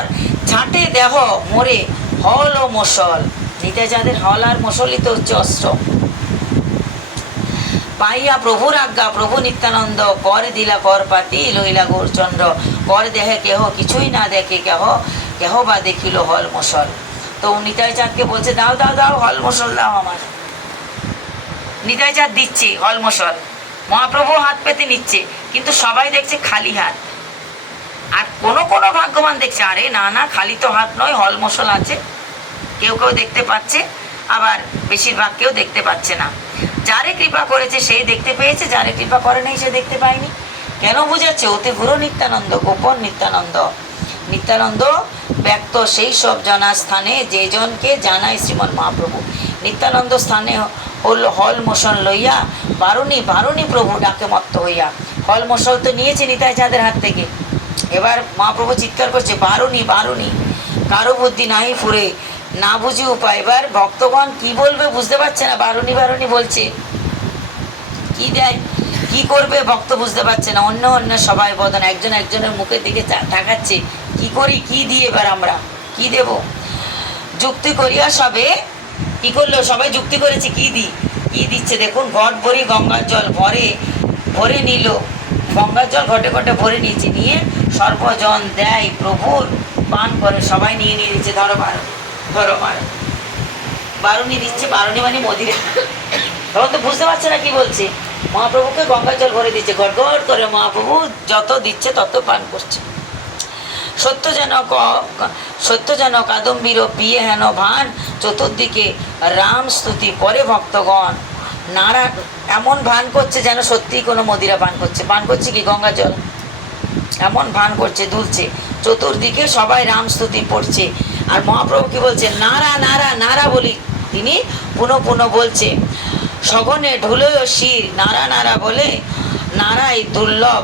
ঝাঁটে দেহ মোরে হল ও মশল। নিতাই চাঁদের হল আর মশলই তো হচ্ছে অস্ত্র। পাইয়া প্রভুর আজ্ঞা প্রভু নিত্যানন্দ, কর দিলা কর পাতি লইলা গৌরচন্দ্র। কর দেহে কেহ কিছুই না দেখে, কেহ কেহ বা দেখিল হল মশল। তো নিতাই চাঁদকে বলছে, দাও দাও দাও হল মশল দাও আমার। নিতাই চাঁদ দিচ্ছে হল মশল, মহাপ্রভু হাত পেতে নিচ্ছে, কিন্তু সবাই দেখছে খালি হাত। আর কোনো কোনো ভাগ্যবান দেখছে, আরে না না খালি তো হাত নয়, হল মশল আছে। কেউ কেউ দেখতে পাচ্ছে, আবার বেশিরভাগ কেউ দেখতে পাচ্ছে না। যারে কৃপা করেছে সেই দেখতে পেয়েছে, যারে কৃপা করে নাই সে দেখতে পায়নি। কেন বুঝাচ্ছে? অতি গুরু নিত্যানন্দ, গোপন নিত্যানন্দ। নিত্যানন্দ ব্যক্ত সেই সব জনা স্থানে, যে জনকে জানায় শ্রীমন মহাপ্রভু। নিত্যানন্দ স্থানে হল হল মশল লইয়া, বারুণী বারুণী প্রভু ডাকে মত্ত হইয়া। হল মশল তো নিয়েছে নিতাই চাঁদের হাত থেকে, এবার মহাপ্রভু চিৎকার করছে, বারুণী বারুণী। কারো বুদ্ধি নাই ফুরে, না বুঝি উপায়। এবার ভক্তগণ কি বলবে বুঝতে পারছে না, বারুণী বারুণী বলছে, কি দেয় কি করবে ভক্ত বুঝতে পারছে না। অন্য অন্য সবাই বদন একজন একজনের মুখের দিকে তাকাচ্ছে, কি করি, কি দিই এবার আমরা, কি দেব। যুক্তি করিয়া সবে কি করলো, সবাই যুক্তি করেছে, কি দিই, কি দিচ্ছে দেখুন। ঘট ভরি গঙ্গার জল ভরে ভরে নিল, গঙ্গার জল ঘটে ঘটে ভরে নিয়েছে, নিয়ে সর্বজন দেয় প্রভুর পান করে। সবাই নিয়ে নিয়ে দিচ্ছে, ধরো বারো ধরো মারো, বারুণী দিচ্ছে। বারুণী মানে মদিরা। তখন তো বুঝতে পারছে না কি বলছে। মহাপ্রভুকে গঙ্গার জল ভরে দিচ্ছে, গড়গড় করে মহাপ্রভু যত দিচ্ছে তত পান করছে। সত্য যেন কাদম্বীর পিয়ে হেন ভান, চতুর্দিকে রাম স্তুতি পরে ভক্তগণ। নারা এমন ভান করছে যেন সত্যি কোনো মদিরা পান করছে। পান করছে কি? গঙ্গা জল। এমন ভান করছে, দুলছে, চতুর্দিকে সবাই রাম স্তুতি পড়ছে। আর মহাপ্রভু কি বলছে? নারা নারা নারা বলি তিনি পুনঃ পুনঃ বলছে, সগনে ঢুলয় শির নারা নারা বলে। নারাই দুর্লভ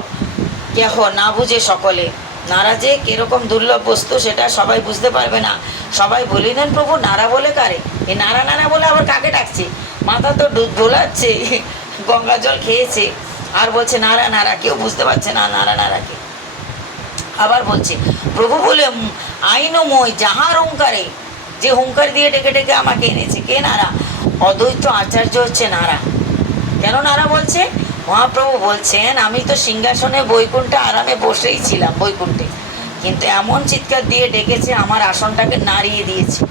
কেহ না বুঝে সকলে। নারা যে কিরকম দুর্লভ বস্তু সেটা সবাই বুঝতে পারবে না। সবাই বলিলেন প্রভু নারা বলে কারে? এই নারা নারা বলে আবার কাকে ডাকছে? মাথা তো দোলাচ্ছে, গঙ্গা জল খেয়েছে, আর বলছে নারা নারা। কেউ বুঝতে পারছে না নারা নারাকে। আবার বলছে প্রভু বলে আইনময় যাহার হুঙ্কারে, যে হুঙ্কার দিয়ে ডেকে ডেকে আমাকে এনেছে, কে? নারা। অদ্বৈত আচার্য হচ্ছে নারা। কেন নারা বলছে? মহাপ্রভু বলছেন, আমি তো সিংহাসনে বৈকুণ্ঠে আরামে বসেই ছিলাম, বৈকুণ্ঠে, কিন্তু এমন চিৎকার দিয়ে ডেকেছে আমার আসনটাকে নাড়িয়ে দিয়েছে।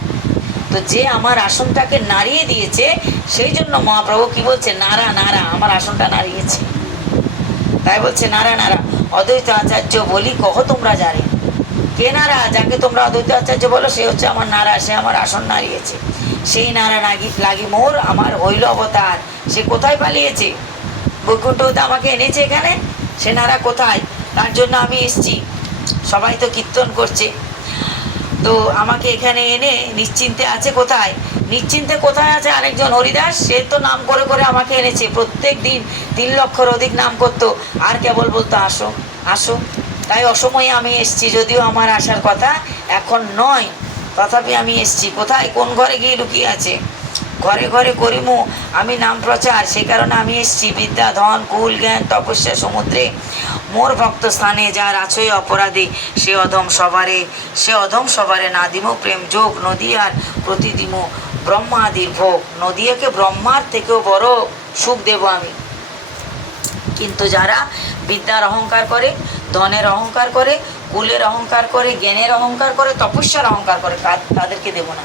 তো যে আমার আসনটাকে নাড়িয়ে দিয়েছে, সেই জন্য মহাপ্রভু কি বলছে? নারা নারা, আমার আসনটা নাড়িয়েছে। তাই বলছে নারা নারা, অদ্বৈত আচার্য বলি কহ তোমরা জানে। কে নারা? যাকে তোমরা অদ্বৈত আচার্য বলো, সে হচ্ছে আমার নারা, সে আমার আসন নাড়িয়েছে। সেই নারা লাগি মোর আমার হইল অবতার। সে কোথায় পালিয়েছে? বৈকুণ্ঠ হতে আমাকে এনেছে এখানে, সে নারা কোথায়? তার জন্য আমি এসছি। সবাই তো কীর্তন করছে, তো আমাকে এখানে এনে নিশ্চিন্তে আছে কোথায়? নিশ্চিন্তে কোথায় আছে আরেকজন হরিদাস, সে তো নাম করে করে আমাকে এনেছে, প্রত্যেক দিন 3 লক্ষর অধিক নাম করতো, আর কেবল বলতো আসো আসো। তাই অসময়ে আমি এসছি, যদিও আমার আসার কথা এখন নয়, তথাপি আমি এসছি। কোথায়? কোন ঘরে গিয়ে লুকিয়ে আছে? ঘরে ঘরে করিমু আমি নাম প্রচার, সে কারণে আমি এসছি। বিদ্যা ধন কুল জ্ঞান তপস্যা সমুদ্রে মোর ভক্ত স্থানে যার আছই অপরাধী, সে অধম সবারে না দিমু প্রেম যোগ নদিয়ার প্রতিদিমু ব্রহ্মাদির ভোগ। নদিয়াকে ব্রহ্মার থেকেও বড় সুখ দেব আমি। কিন্তু যারা বিদ্যার অহংকার করে, ধনের অহংকার করে, কুলের অহংকার করে, জ্ঞানের অহংকার করে, তপস্যার অহংকার করে, তাদেরকে দেব না।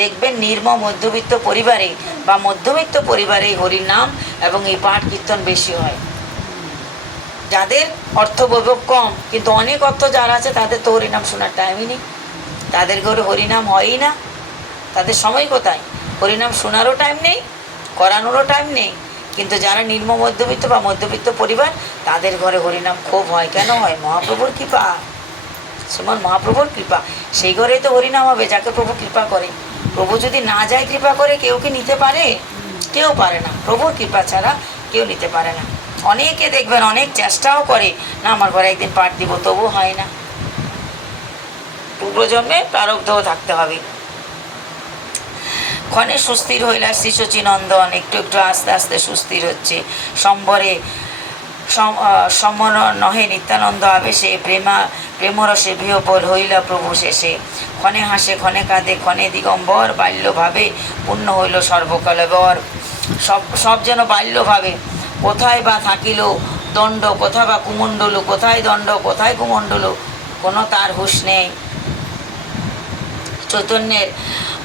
দেখবেন নির্মম মধ্যবিত্ত পরিবারে বা মধ্যবিত্ত পরিবারে হরির নাম এবং এই পাঠ কীর্তন বেশি হয়। যাদের অর্থ বৈভব কম, কিন্তু অনেক অর্থ যারা আছে, তাদের তো হরিনাম শোনার টাইমই নেই, তাদের ঘরে হরিনাম হয়ই না। তাদের সময় কোথায়? হরিনাম শোনারও টাইম নেই, করানোরও টাইম নেই। কিন্তু যারা নিম্ন মধ্যবিত্ত বা মধ্যবিত্ত পরিবার, তাদের ঘরে হরিনাম খুব হয়। কেন হয়? মহাপ্রভুর কৃপা, শ্রীমন মহাপ্রভুর কৃপা। সেই ঘরেই তো হরিনাম হবে যাকে প্রভু কৃপা করে। প্রভু যদি না যায় কৃপা করে, কেউ কি নিতে পারে? কেউ পারে না। প্রভুর কৃপা ছাড়া কেউ নিতে পারে না। অনেকে দেখবেন অনেক চেষ্টাও করে, না আমার ঘরে একদিন পাঠ দিব, তবু হয় না। পূর্বজন্মে প্রারব্ধও থাকতে হবে। ক্ষণে সুস্থির হইলা শ্রী শচীনন্দন, একটু একটু আস্তে আস্তে সুস্থির হচ্ছে। সম্বরে সমন নহে নিত্যানন্দ আবেশে, প্রেমরসে বিহ্বল হইলা প্রভু শেষে। ক্ষণে হাসে ক্ষণে কাঁদে ক্ষণে দিগম্বর, বাল্যভাবে পূর্ণ হইল সর্বকালবর। সব যেন বাল্যভাবে। কোথায় বা থাকিল দণ্ড, কোথায় বা কুমণ্ডলু, কোথায় দণ্ড কোথায় কুমণ্ডলু, কোনো তার হুঁশ নেই। চৈতন্যের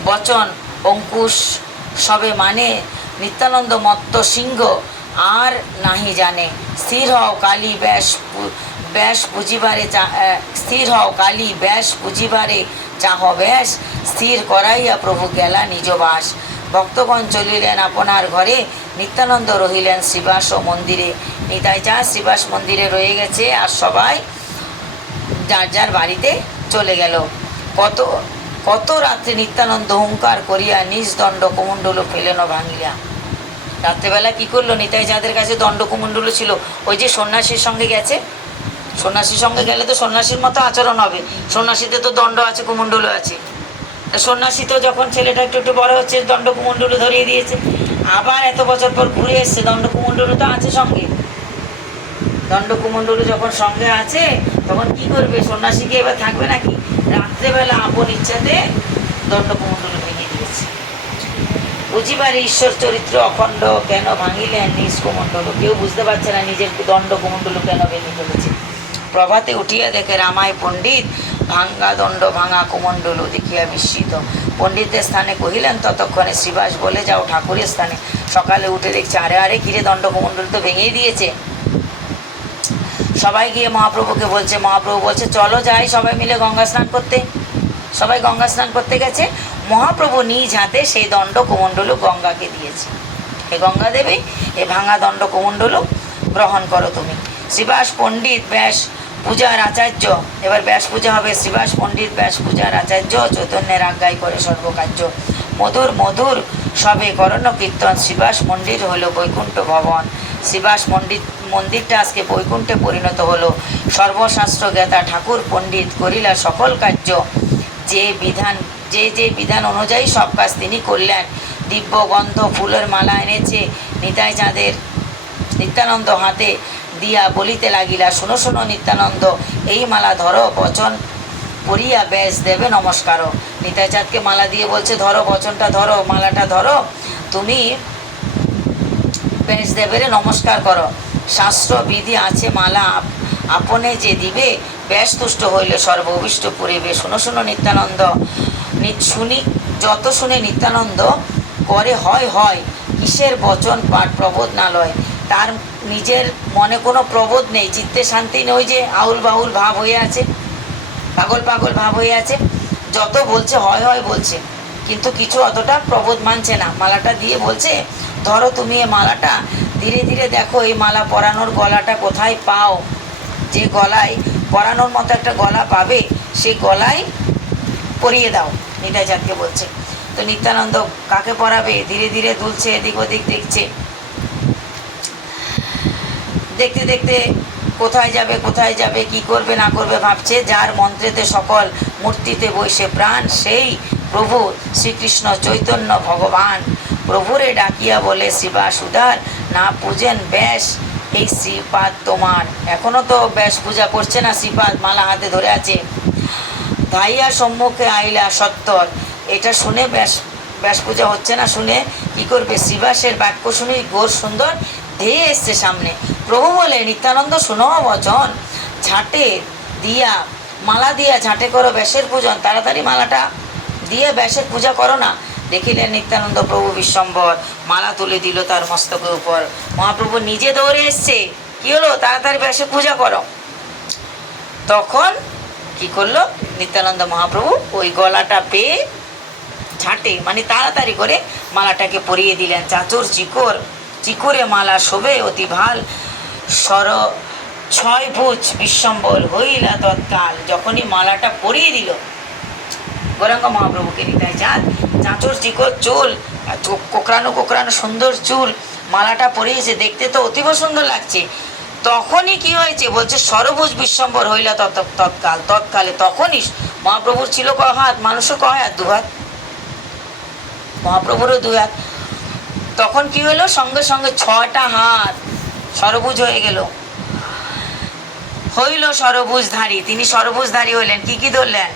বচন অঙ্কুশ সবে মানে, নিত্যানন্দ মত্ত সিংহ আর নাহি জানে। স্থির হও কালী ব্যাস পুজিবারে, স্থির হও কালী ব্যাস পুজিবারে চাহ ব্যাস, স্থির করাইয়া প্রভু গেলা নিজ বাস। ভক্তগণ চলিলেন আপনার ঘরে, নিত্যানন্দ রহিলেন শ্রীবাস মন্দিরে। নিতাই চাঁদ শ্রীবাস মন্দিরে রয়ে গেছে, আর সবাই যার যার বাড়িতে চলে গেল। কত রাত্রে নিত্যানন্দ হুঙ্কার করিয়া নিজ দণ্ড কুমণ্ডলু ফেলেন ভাঙিয়া। রাত্রেবেলা কি করলো? নিতাই চাঁদের কাছে দণ্ড কুমণ্ডলু ছিল। ওই যে সন্ন্যাসীর সঙ্গে গেছে, সন্ন্যাসীর সঙ্গে গেলে তো সন্ন্যাসীর মতো আচরণ হবে। সন্ন্যাসীতে তো দণ্ড আছে, কুমণ্ডলু আছে। সন্ন্যাসী তো যখন ছেলেটা একটু একটু বড় হচ্ছে, দণ্ড কুমণ্ডলু ধরিয়ে দিয়েছে। আবার এত বছর পর ঘুরে এসছে, দণ্ড কুমণ্ডলু তো আছে সঙ্গে। দণ্ড কুমণ্ডলু যখন সঙ্গে আছে, তখন কি করবে? সন্ন্যাসীকে এবার থাকবে নাকি? রাত্রেবেলা আপন ইচ্ছাতে দণ্ড কুমণ্ডলু ভেঙে দিয়েছে। বুঝিবার ঈশ্বর চরিত্র অখণ্ড, কেন ভাঙিলেন নিজ কুমণ্ডলু। কেউ বুঝতে পারছে না নিজের দণ্ড কুমণ্ডলু কেন ভেঙে ফেলেছে। প্রভাতে উঠিয়া দেখে রামায় পণ্ডিত, ভাঙ্গা দণ্ড ভাঙা কুমণ্ডলু দেখিয়া বিস্মিত। পণ্ডিতের স্থানে কহিলেন ততক্ষণে শ্রীবাস বলে যাও ঠাকুরের স্থানে। সকালে উঠে দেখছে, আরে কিরে, দণ্ড কুমণ্ডলু তো ভেঙেই দিয়েছে। সবাই গিয়ে মহাপ্রভুকে বলছে। মহাপ্রভু বলছে চলো যাই সবাই মিলে গঙ্গা স্নান করতে। সবাই গঙ্গা স্নান করতে গেছে। মহাপ্রভু নিজ হাতে সেই দণ্ড কুমণ্ডলু গঙ্গাকে দিয়েছে। এ গঙ্গা দেবী, এ ভাঙা দণ্ড কুমণ্ডলু গ্রহণ করো তুমি। শ্রীবাস পণ্ডিত ব্যাস পূজার আচার্য, এবার ব্যাস পূজা হবে। শ্রীবাস পণ্ডিত ব্যাস পূজার আচার্য, চৈতন্যের আজ্ঞায় করে সর্বকার্য। মধুর মধুর সবে করণ কীর্তন, শ্রীবাস মন্দির হলো বৈকুণ্ঠ ভবন। শ্রীবাস মন্দিরটা আজকে বৈকুণ্ঠে পরিণত হলো। সর্বশাস্ত্র জ্ঞাতা ঠাকুর পণ্ডিত করিলা সকল কার্য। যে বিধান অনুযায়ী সব কাজ তিনি করলেন। দিব্য গন্ধ ফুলের মালা এনেছে নিতাই চাঁদের। নিত্যানন্দ হাতে দিয়া বলিতে লাগিলা, শোনো শোনো নিত্যানন্দ, এই মালা ধরো, বচন পড়িয়া ব্যাস দেবে নমস্কার। নিতাই চাঁদকে মালা দিয়ে বলছে, ধরো বচনটা ধরো, মালাটা ধরো, তুমি ব্যাসদেবের নমস্কার করো। শাস্ত্র বিধি আছে মালা আপনে যে দিবে, ব্যাস তুষ্ট হইলে সর্ব অভিষ্ট পুরিবে। শোনো শোনো নিত্যানন্দ, শুনি যত শুনে নিত্যানন্দ করে হয় হয়, কিসের বচন পাঠ প্রবোধ না লয়। তার নিজের মনে কোনো প্রবোধ নেই, চিত্তে শান্তি নেই, যে আউল বাউল ভাব হয়ে আছে, পাগল পাগল ভাব হয়ে আছে। যত বলছে হয় হয় বলছে, কিন্তু কিছু অতটা প্রবোধ মানছে না। মালাটা দিয়ে বলছে, ধরো তুমি এই মালাটা, ধীরে ধীরে দেখো এই মালা পরানোর গলাটা কোথায় পাও, যে গলায় পরানোর মতো একটা গলা পাবে সেই গলায় পরিয়ে দাও। নিতাই চাঁদকে বলছে। তো নিত্যানন্দ কাকে পরাবে, ধীরে ধীরে দুলছে, এদিক ওদিক দেখছে, দেখতে দেখতে কোথায় যাবে কোথায় যাবে, কি করবে না করবে ভাবছে। যার মন্ত্রেতে সকল মূর্তিতে বৈশে প্রাণ, সেই প্রভু শ্রীকৃষ্ণ চৈতন্য ভগবান। প্রভুরে ডাকিয়া বলে শিবাস উদার, না পূজেন ব্যাস এই শ্রীপাদ তোমার। এখনো তো ব্যাস পূজা করছে না, শ্রীপাদ মালা হাতে ধরে আছে। ধাইয়া সম্মুখে আইলা সত্তর, এটা শুনে ব্যাস পূজা হচ্ছে না, শুনে কি করবে, শ্রীবাসের বাক্য শুনে গোর সুন্দর ধেয়ে এসছে সামনে। প্রভু বলে, নিত্যানন্দ শুনো বচন, ঝাঁটে দিয়া মালা দিয়া ঝাঁটে করো ব্যাসের পূজন। তাড়াতাড়ি মালাটা দিয়ে ব্যাসের পূজা করো না। দেখিলেন নিত্যানন্দ প্রভু বিশ্বম্বর, মালা তুলে দিল তার মস্তকের উপর। মহাপ্রভু নিজে দৌড়ে এসছে, কি হলো, তাড়াতাড়ি ব্যাসের পূজা করো। তখন কি করলো নিত্যানন্দ মহাপ্রভু, ওই গলাটা পেয়ে ঝাঁটে মানে তাড়াতাড়ি করে মালাটাকে পরিয়ে দিলেন। চাচুর চিকুরে মালা শোভে অতি ভাল, সর ছয় ভুজ বিশ্বম্বর হইলা তৎকাল। যখনই মালাটা পরিয়ে দিল গৌরাঙ্গ মহাপ্রভুকে নিতাই চাঁদ, চাঁচুর চিকর চুল, কোকড়ানো কোকড়ানো সুন্দর চুল, মালাটা পরিয়েছে, দেখতে তো অতীব সুন্দর লাগছে। তখনই কি হয়েছে বলছে, সরভুজ বিশ্বম্বর হইলা তৎকালে। তখনই মহাপ্রভুর ছিল ক হাত, মানুষও ক হাত, দু হাত, মহাপ্রভুরও 2 হাত। তখন কি হলো, সঙ্গে সঙ্গে 6টা হাত সরভুজ হয়ে গেল, হইল সরভুজধারী। তিনি সরভুজধারী হইলেন। কি কি ধরলেন,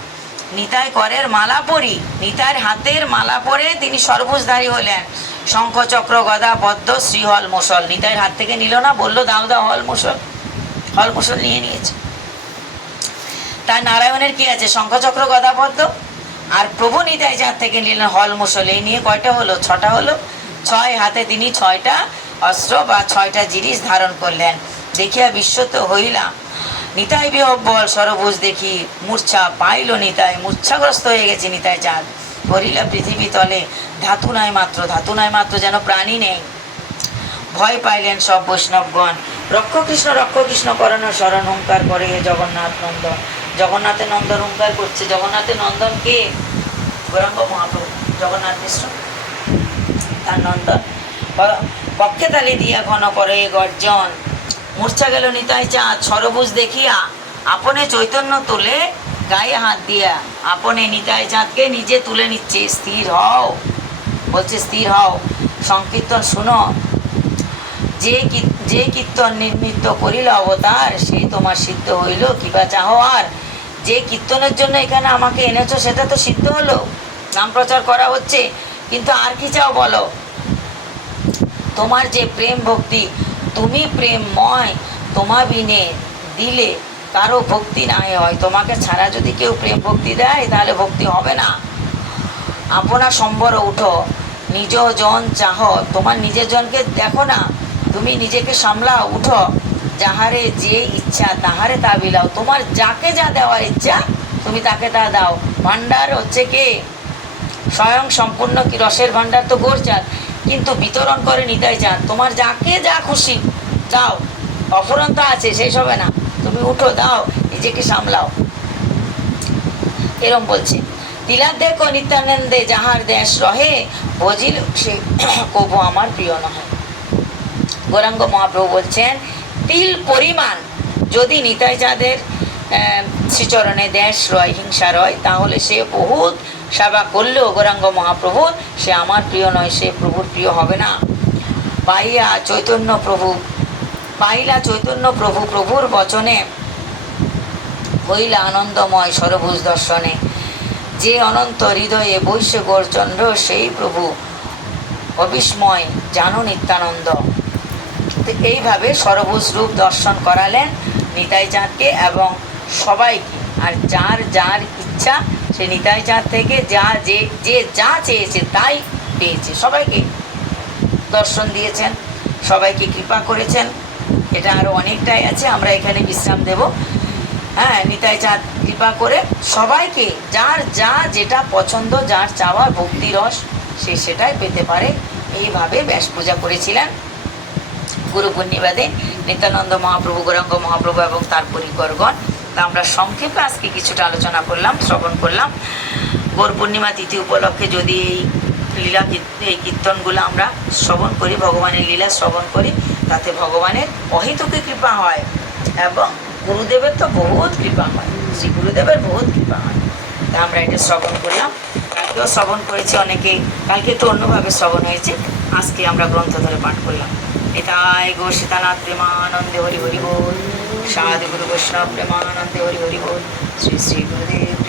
নিতাই করের মালা পরি, নিতাইয়ের হাতের মালা পরে তিনি সরভুজধারী হইলেন। শঙ্খ চক্র গদা পদ্ম শ্রীহল মুসল, নিতাইয়ের হাত থেকে নিল না, বললো দাও দাও হল মুসল নিয়ে নিয়েছে। তার নারায়ণের কি আছে, শঙ্খ চক্র গদা পদ্ম, আর প্রভু নিতাই যার থেকে নিলেন হল মুসল। এই নিয়ে কয়টা হলো, 6টা হলো। 6 হাতে তিনি 6টা অস্ত্র বা 6টা জিনিস ধারণ করলেন। দেখিয়া বিস্মিত হইলা নিতাই বিহব্বল, সরভুজ দেখি মূর্ছা পাইল নিতাই, মূর্ছাগ্রস্ত হয়ে গেছে নিতাই চাঁদ। করিলা পৃথিবী তলে ধাতু নাই মাত্র, যেন প্রাণী নেই। ভয় পাইলেন সব বৈষ্ণবগণ, রক্ষ কৃষ্ণ করণ শরণ হুঙ্কার করে হে জগন্নাথ নন্দন। জগন্নাথের নন্দন হুঙ্কার করছে। জগন্নাথের নন্দন কে, গৌরাঙ্গ মহাপ্রভু, জগন্নাথ কৃষ্ণ তার নন্দন। পক্ষে তালি দিয়া ঘন করে গর্জন, মূর্ছা গেল নিতাই চাঁদ। সরভুজ দেখিয়া আপনে চৈতন্য তুলে গায়ে হাত দিয়া আপনে নিতাই চাঁদকে নিজে তুলে নিচ্ছে। স্থির হও বলছে, স্থির হও, সংকীর্তন শুনো। যে কীর্তন নির্মিত করিল অবতার, সেই তোমার সিদ্ধ হইল কিবা চাহ আর। যে কীর্তনের জন্য এখানে আমাকে এনেছো সেটা তো সিদ্ধ হলো, নাম প্রচার করা হচ্ছে, কিন্তু আর কি চাও বলো। তোমার যে প্রেম ভক্তি, তুমি প্রেমময়, তোমা বিনে দিলে কারো ভক্তি নাই হয়। তোমাকে ছাড়া যদি কেউ প্রেম ভক্তি দেয় তাহলে ভক্তি হবে না। আপনা সম্বর উঠো, নিজ জন চাহ, তোমার নিজের জনকে দেখো না, তুমি নিজেকে সামলাও, উঠো। যাহারে যে ইচ্ছা তাহারে তা বিলাও, তোমার যাকে যা দেওয়ার ইচ্ছা তুমি তাকে তা দাও। ভাণ্ডার হচ্ছে কে, স্বয়ং সম্পূর্ণ কি রসের ভাণ্ডার তো গোরচাঁদ, কিন্তু বিতরণ করে নিতাই চাঁদ। তোমার যাকে যা খুশি দাও, অফুরন্ত আছে সেই সবে না, তুমি উঠো, দাও, নিজেকে সামলাও, এরম বলছে। তিলার দেখো নিত্যানন্দে যাহার দেশ রহে, ভজিল সে কবু আমার প্রিয় নহে। গৌরাঙ্গ মহাপ্রভু বলছেন, তিল পরিমাণ যদি নিতাই চাঁদের শ্রীচরণে দেশ রয়, হিংসা রয়, তাহলে সে বহুত সেবা করলেও গৌরাঙ্গ মহাপ্রভুর সে আমার প্রিয় নয়, সে প্রভুর প্রিয় হবে না। পাইলা চৈতন্য প্রভু, প্রভুর বচনে হইলা আনন্দময় সরভুজ দর্শনে। যে অনন্ত হৃদয়ে বৈশ্য গৌরচন্দ্র, সেই প্রভু অবিস্ময় জানো নিত্যানন্দ। তো এইভাবে সর্বজ রূপ দর্শন করালেন নিতাই চাঁদকে এবং সবাইকে। আর যার যার ইচ্ছা সে নিতাই চাঁদ থেকে যে যা চেয়েছে তাই পেয়েছে। সবাইকে দর্শন দিয়েছেন, সবাইকে কৃপা করেছেন। এটা আরও অনেকটাই আছে, আমরা এখানে বিশ্রাম দেব। হ্যাঁ, নিতাই চাঁদ কৃপা করে সবাইকে যার যা যেটা পছন্দ, যার চাওয়ার ভক্তিরস সে সেটাই পেতে পারে। এইভাবে ব্যাস পূজা করেছিলেন গুরু পূর্ণিমা দিন নিত্যানন্দ মহাপ্রভু, গৌরাঙ্গ মহাপ্রভু এবং তার পরিকরগণ। তা আমরা সংক্ষেপে আজকে কিছুটা আলোচনা করলাম, শ্রবণ করলাম। গৌর পূর্ণিমা তিথি উপলক্ষে যদি এই কীর্তনগুলো আমরা শ্রবণ করি, ভগবানের লীলা শ্রবণ করি, তাতে ভগবানের অহেতুকী কৃপা হয় এবং গুরুদেবের তো বহুত কৃপা হয়, শ্রী গুরুদেবের বহুত কৃপা হয়। তা আমরা এটা শ্রবণ করলাম, কালকেও শ্রবণ করেছি অনেকে, কালকে একটু অন্যভাবে শ্রবণ হয়েছে, আজকে আমরা গ্রন্থ ধরে পাঠ করলাম। নিতাই গৌর সীতানাথ প্রেমানন্দে হরি হরি বল, সাধু গুরু বৈষ্ণব প্রেমানন্দে হরি হরি বল। শ্রী শ্রী গুরুদেব।